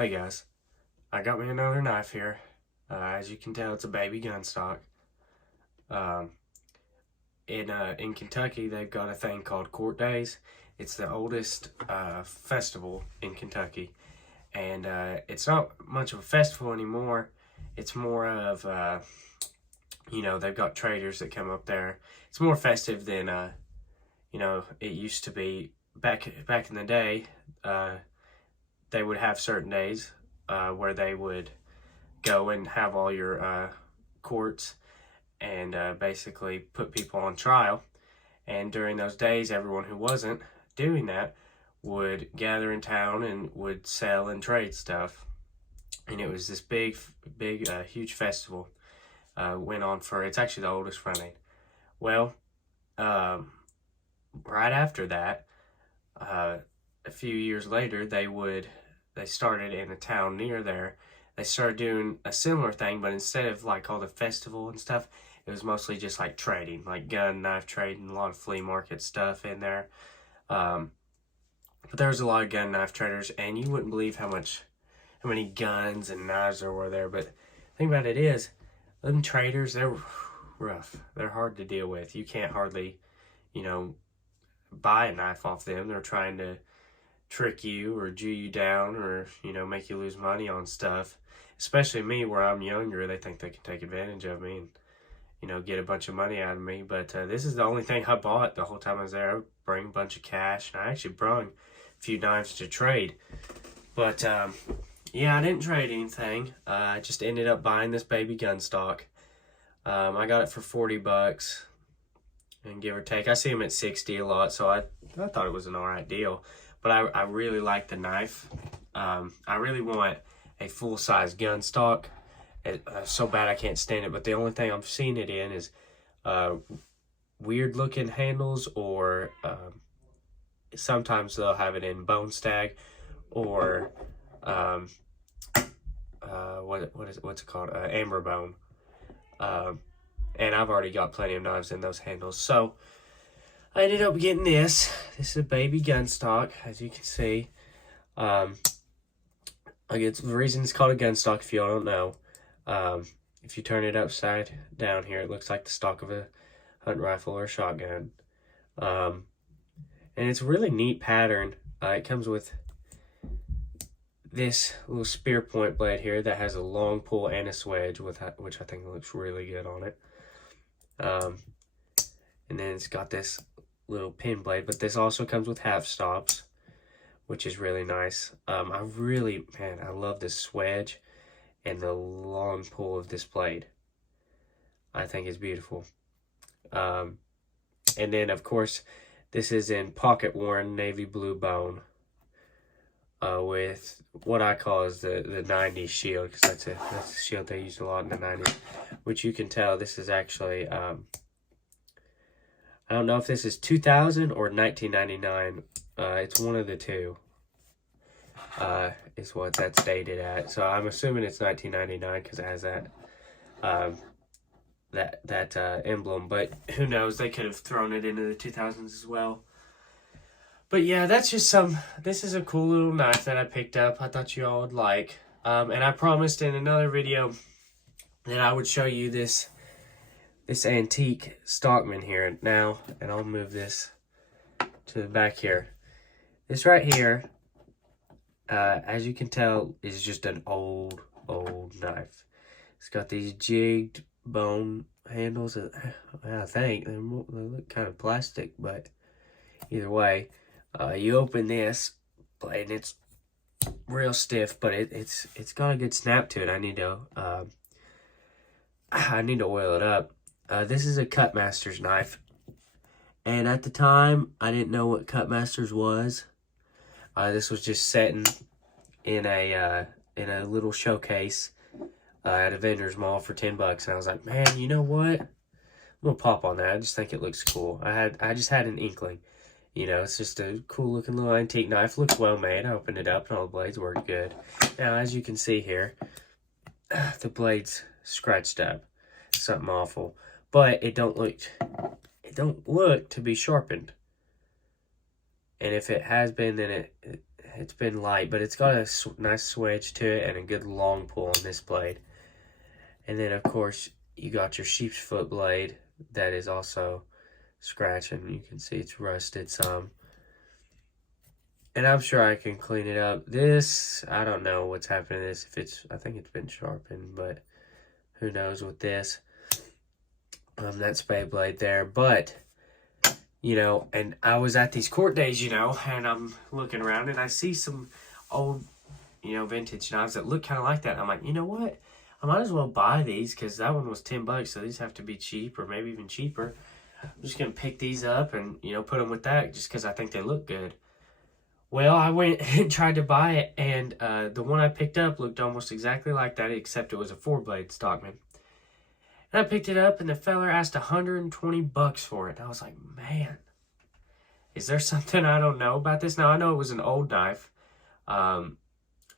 Hey guys, I got me another knife here. As you can tell, it's a baby gunstock. Um, in Kentucky, they've got a thing called Court Days. It's the oldest festival in Kentucky, and it's not much of a festival anymore. It's more of they've got traders that come up there. It's more festive than it used to be back in the day. They would have certain days where they would go and have all your courts and basically put people on trial. And during those days, everyone who wasn't doing that would gather in town and would sell and trade stuff. And it was this huge festival. Went on for, it's actually the oldest running. Well, right after that, a few years later, they started in a town near there. They started doing a similar thing, but instead of like all the festival and stuff, it was mostly just like trading, like gun, knife trading, a lot of flea market stuff in there. But there was a lot of gun, knife traders, and you wouldn't believe how many guns and knives there were there. But the thing about it is, them traders, they're rough. They're hard to deal with. You can't hardly, buy a knife off them. They're trying to trick you or Jew you down or, make you lose money on stuff. Especially me, where I'm younger, they think they can take advantage of me and, get a bunch of money out of me. But this is the only thing I bought the whole time I was there. I bring a bunch of cash, and I actually brought a few knives to trade. But, yeah, I didn't trade anything. I just ended up buying this baby gunstock. I got it for $40, and give or take. I see them at 60 a lot, so I thought it was an alright deal. But I really like the knife. I really want a full-size gunstock. So bad I can't stand it, but the only thing I've seen it in is weird-looking handles, or sometimes they'll have it in bone stag, or what's it called? Amber bone. And I've already got plenty of knives in those handles, so I ended up getting this. This is a baby gunstock, as you can see. The reason it's called a gunstock, if you all don't know, if you turn it upside down here, it looks like the stock of a hunting rifle or a shotgun. And it's a really neat pattern. It comes with this little spear point blade here that has a long pull and a swedge, which I think looks really good on it. And then it's got this little pin blade, but this also comes with half stops, which is really nice. I love this swedge and the long pull of this blade. I think it's beautiful. And then, of course, this is in pocket worn navy blue bone, with what I call is the 90s shield, because that's a shield they used a lot in the 90s, which you can tell this is actually, I don't know if this is 2000 or 1999. It's one of the two, is what that's dated at. So I'm assuming it's 1999 because it has that emblem. But who knows? They could have thrown it into the 2000s as well. But yeah, this is a cool little knife that I picked up. I thought you all would like. And I promised in another video that I would show you this antique Stockman here now, and I'll move this to the back here. This right here, as you can tell, is just an old knife. It's got these jigged bone handles. I think they look kind of plastic, but either way, you open this blade and it's real stiff, but it's got a good snap to it. I need to oil it up. This is a Cutmaster's knife, and at the time I didn't know what Cutmaster's was. This was just sitting in a little showcase at a vendor's mall for $10, and I was like, man, you know what? I'm gonna pop on that. I just think it looks cool. I just had an inkling. It's just a cool looking little antique knife. Looks well made. I opened it up and all the blades work good. Now, as you can see here, the blade's scratched up. Something awful. But it don't look to be sharpened. And if it has been, then it it's been light, but it's got a nice swedge to it and a good long pull on this blade. And then, of course, you got your sheep's foot blade that is also scratching. You can see it's rusted some. And I'm sure I can clean it up. This, I don't know what's happened to this. I think it's been sharpened, but who knows with this. That spade blade there. But, you know, and I was at these court days, you know, and I'm looking around and I see some old, you know, vintage knives that look kind of like that. And I'm like, you know what? I might as well buy these because that one was $10, so these have to be cheap or maybe even cheaper. I'm just going to pick these up and, you know, put them with that just because I think they look good. Well, I went and tried to buy it, and the one I picked up looked almost exactly like that, except it was a 4-blade Stockman. And I picked it up, and the feller asked $120 for it. And I was like, man, is there something I don't know about this? Now, I know it was an old knife. I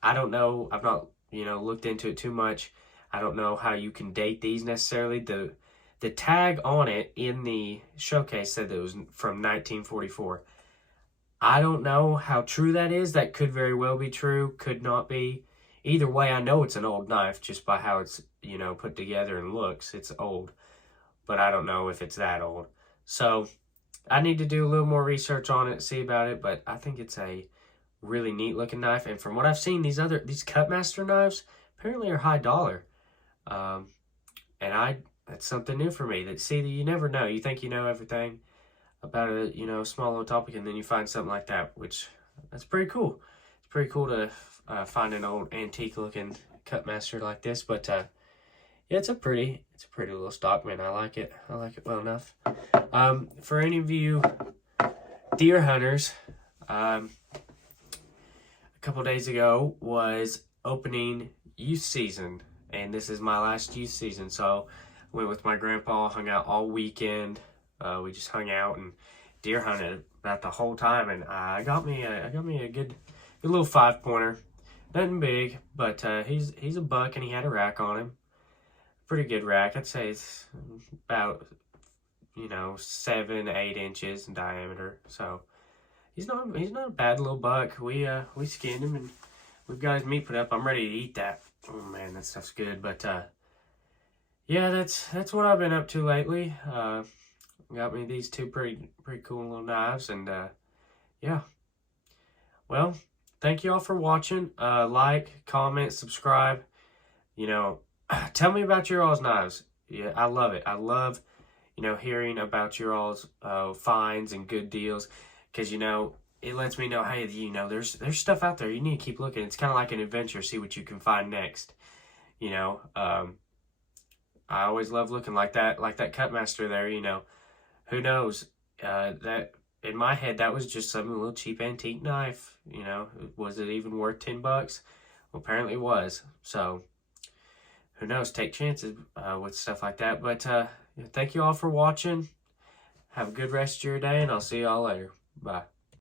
don't know. I've not, you know, looked into it too much. I don't know how you can date these necessarily. The tag on it in the showcase said that it was from 1944. I don't know how true that is. That could very well be true, could not be. Either way, I know it's an old knife just by how it's, you know, put together and looks. It's old, but I don't know if it's that old. So I need to do a little more research on it, see about it, but I think it's a really neat looking knife. And from what I've seen, these Cutmaster knives apparently are high dollar. And that's something new for me. That you never know. You think you know everything about a, you know, small little topic, and then you find something like that, which that's pretty cool. It's pretty cool to find an old antique looking Cutmaster like this. But yeah, it's a pretty little Stockman. I like it well enough. For any of you deer hunters, a couple days ago was opening youth season, and this is my last youth season. So I went with my grandpa, hung out all weekend. We just hung out and deer hunted about the whole time, and I got me a good little 5-pointer. Nothing big, but he's a buck, and he had a rack on him. Pretty good rack. I'd say it's about, you know, 7-8 inches in diameter. So he's not a bad little buck. We skinned him, and we've got his meat put up. I'm ready to eat that. Oh man, that stuff's good. But yeah, that's what I've been up to lately. Got me these two pretty cool little knives, and yeah. Well, thank you all for watching. Like, comment, subscribe. You know, tell me about your all's knives. Yeah, I love it. I love, you know, hearing about your all's finds and good deals, because, you know, it lets me know, hey, you know, there's stuff out there. You need to keep looking. It's kind of like an adventure. See what you can find next. You know, I always love looking like that Cutmaster there. You know, who knows? That in my head, that was just some little cheap antique knife. You know, was it even worth $10? Well, apparently it was. So who knows? Take chances with stuff like that. But thank you all for watching. Have a good rest of your day, and I'll see y'all later. Bye.